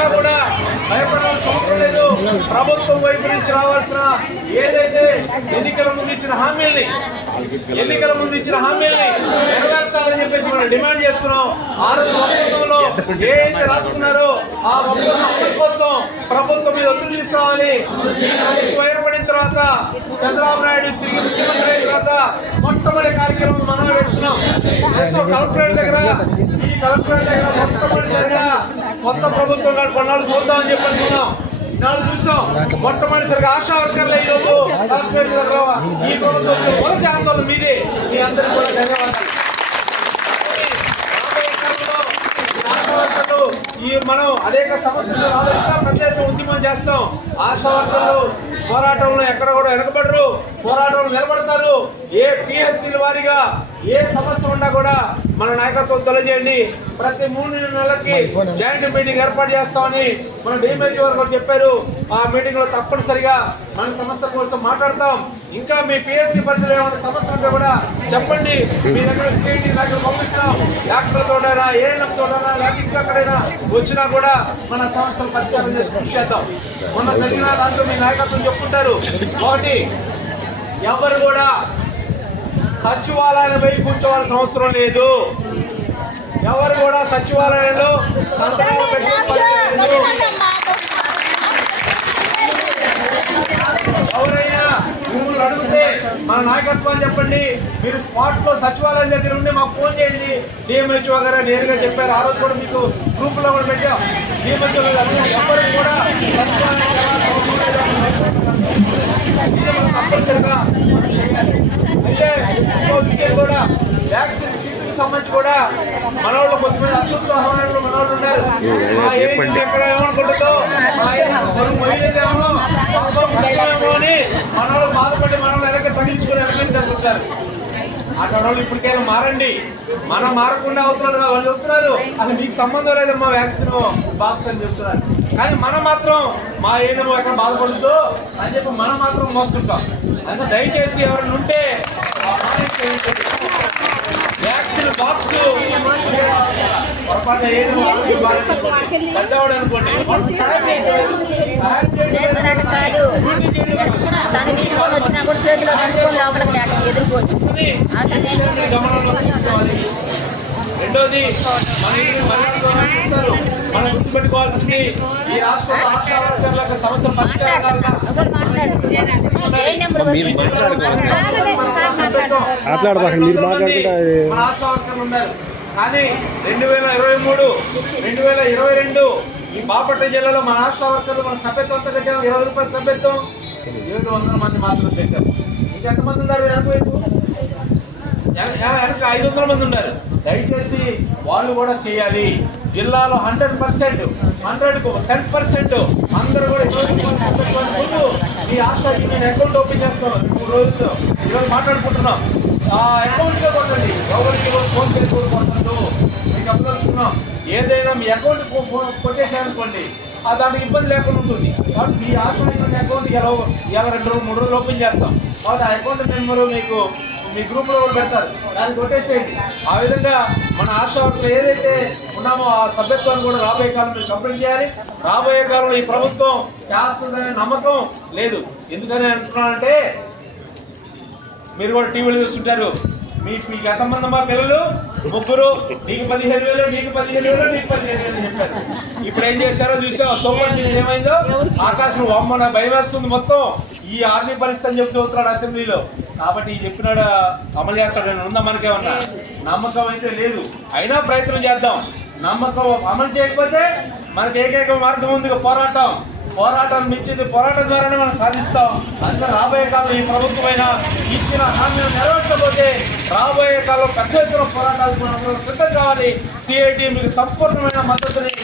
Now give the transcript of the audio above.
ఎక్కడా కూడా భయపడాల్సిన అవసరం లేదు. ప్రభుత్వం వైపు నుంచి రావాల్సిన ఏదైతే ఎన్నికల ముందు ఇచ్చిన హామీల్ని ఎన్నికల ముందు ఇచ్చిన హామీల్ని నెరవేర్చాలని చెప్పేసి మనం డిమాండ్ చేస్తున్నాం. ఆ రోజు ఒప్పందంలో ఏదైతే రాసుకున్నారో ఆ ఒప్పందం కోసం ప్రభుత్వం మీద ఒత్తిడి తీసుకురావాలి. ఏర్పడిన తర్వాత చంద్రబాబు నాయుడు తిరిగి ముఖ్యమంత్రి అయిన తర్వాత మొట్టమొదటి కార్యక్రమం మనం పెడుతున్నాం. కలెక్టరేట్ దగ్గర ఈ కలెక్టరేట్ దగ్గర మొట్టమొదటిసారిగా కొత్త ప్రభుత్వం నాడు కొన్నాళ్ళు చూద్దామని చెప్పి అనుకున్నాం. నాడు చూసాం. మొట్టమొదటిసారిగా ఆశా వర్కర్లు ఈ ఈ ప్రభుత్వం మొదటి ఆందోళన మీదే. మీ అందరికీ కూడా ధన్యవాదాలు. ఈ మనం అనేక సమస్యలు పెద్ద ఉద్యమం చేస్తాం. ఆశా పోరాటంలో ఎక్కడ కూడా వెనకబడరు. పోరాటంలో నిలబడతారు. ఏ పిఎస్సీల వారిగా ఏ సమస్య ఉన్నా కూడా మన నాయకత్వం తెలియజేయండి. ప్రతి మూడు నెలలకి జాయింట్ మీటింగ్ ఏర్పాటు చేస్తామని మన డిఎంఏజీ వారు కూడా చెప్పారు. ఆ మీటింగ్లో తప్పనిసరిగా మన సమస్య కోసం మాట్లాడతాం. ఇంకా మీ పిఎస్సీ పరిధిలో ఏమైనా సమస్య ఉంటే కూడా చెప్పండి. మీ దగ్గర స్టేట్ దగ్గర పంపిస్తాం డాక్టర్ తోటైనా ఏఎన్ఎం తోటైనా లేకపోతే ఇంకెక్కడైనా వచ్చినా కూడా మన సమస్యలు పరిష్కారం చేసి కృషి చేద్దాం. మొన్న జరిగిన దాంట్లో మీ నాయకత్వం చెప్పుకుంటారు. ఒకటి ఎవరు కూడా సచివాలయంపై కూర్చోవాల్సిన అవసరం లేదు. ఎవరు కూడా సచివాలయంలో సంతకాలు ఎవరైనా మిమ్మల్ని అడిగితే మన నాయకత్వాన్ని చెప్పండి. మీరు స్పాట్లో సచివాలయం దగ్గర ఉండి మాకు ఫోన్ చేయండి. డిఎంహెచ్ఓ గారు నేరుగా చెప్పారు. ఆ రోజు కూడా మీకు గ్రూప్లో కూడా పెట్టాం. డిఎంహెచ్ఓ గారు ఎవరు కూడా సచివాలయం తప్పనిసరిగా అయితే విషయం కూడా వ్యాక్సిన్ కిట్కి సంబంధించి కూడా మనవాళ్ళు కొంతమంది అత్యుత్సాహమైన మనవాళ్ళు ఉన్నారు. మా ఏజెంట్ ఎక్కడ ఏమనుకుంటుందో మా ఏజెంట్ మనం పోయేదేమో బాధపడి మనవాళ్ళు వెనక తగ్గించుకుని వెనకని తగ్గుతారు అక్కడ వాళ్ళు ఇప్పటికైనా మారండి. మనం మారకుండా అవుతున్నాడు వాళ్ళు చెప్తున్నారు. అసలు మీకు సంబంధం లేదమ్మా వ్యాక్సిన్ బాక్స్ అని చెప్తున్నారు. కానీ మనం మాత్రం మా ఏదేమో ఎక్కడ బాధపడుతుందో అని చెప్పి మనం మాత్రం మోస్తుంటాం. అందుకే దయచేసి ఎవరైనా ఉంటే బాక్స్. పెద్దవాడు అనుకోండి. తీసుకొని వచ్చినా కూడా చేతిలో లోపలికి దాటి ఎదుర్కోవచ్చు రెండోది మన మనం గుర్తుపెట్టుకోవాల్సింది ఈ రాష్ట్రంలో ఆశా వర్కర్ల యొక్క సమస్యల పరిష్కారాలుగా ఏ నెంబర్ మీరు మాట్లాడుకుంటే ఆశా వర్కర్లు ఉన్నారు. కానీ రెండు వేల ఇరవై మూడు రెండు వేల ఇరవై రెండు ఈ బాపట్ల జిల్లాలో మన ఆశా వర్కర్లు మన సభ్యత్వం ఎంత కట్టాం ఇరవై రూపాయల సభ్యత్వం. ఏడు వందల మంది మాత్రం కట్టాం ఇంకెంతమంది ఉన్నారు? వెనక వైపు వెన- వెనక ఐదు వందల మంది ఉన్నారు. దయచేసి వాళ్ళు కూడా చేయాలి. జిల్లాలో hundred percent hundred ten percent అందరూ కూడా ముందు ఈ ఆశా యూనియన్ అకౌంట్ ఓపెన్ చేస్తాం మూడు రోజుల్లో ఈరోజు మాట్లాడుకుంటున్నాం. ఆ అకౌంట్ కొట్టండి ఎవరికి ఫోన్ పే కూడా కొట్టద్దు మీకు అప్పచెప్తున్నాం ఏదైనా మీ అకౌంట్ కొట్టేసారనుకోండి ఆ దానికి ఇబ్బంది లేకుండా ఉంటుంది. కాబట్టి మీ ఆశా యూనియన్ అకౌంట్ ఎలా ఇలా రెండు రోజులు మూడు రోజులు ఓపెన్ చేస్తాం. కాబట్టి ఆ అకౌంట్ నెంబరు మీకు మీ గ్రూప్లో కూడా పెడతారు? దాన్ని కొట్టేసేయండి ఆ విధంగా మన ఆశా వర్కులు ఏదైతే ఉన్నామో ఆ సభ్యత్వాన్ని కూడా రాబోయే కాలంలో కంప్లీట్ చేయాలి. రాబోయే కాలంలో ఈ ప్రభుత్వం చేస్తుందనే నమ్మకం లేదు. ఎందుకని అంటున్నానంటే మీరు కూడా టీవీలో చూస్తుంటారు. మీ మీకు ఎంతమంది మా పిల్లలు? ముగ్గురు నీకు పదిహేను వేలు నీకు పదిహేను వేలు నీకు పదిహేను వేలు చెప్పారు. ఇప్పుడు ఏం చేశారో చూసావు సూపర్ చూసి ఏమైందో? ఆకాశం అమ్మన భయం వేస్తుంది మొత్తం. ఈ ఆర్మీ పరిస్థితి అని చెప్తూ ఉంటున్నాడు అసెంబ్లీలో. కాబట్టి చెప్పినాడు అమలు చేస్తాడు నేను ఉందా మనకేమన్నా? నమ్మకం అయితే లేదు. అయినా ప్రయత్నం చేద్దాం. నమ్మకం అమలు చేయకపోతే మనకి ఏకైక మార్గం ఉంది పోరాటం. పోరాటం మించింది పోరాటం ద్వారానే మనం సాధిస్తాం. అంత రాబోయే కాలం ఈ ప్రభుత్వమైన ఇచ్చిన హామీలు నెరవేర్చకపోతే రాబోయే కాలంలో పెద్ద ఎత్తున పోరాటాలకు సిద్ధం కావాలి. సిఐటి మీకు సంపూర్ణమైన మద్దతుని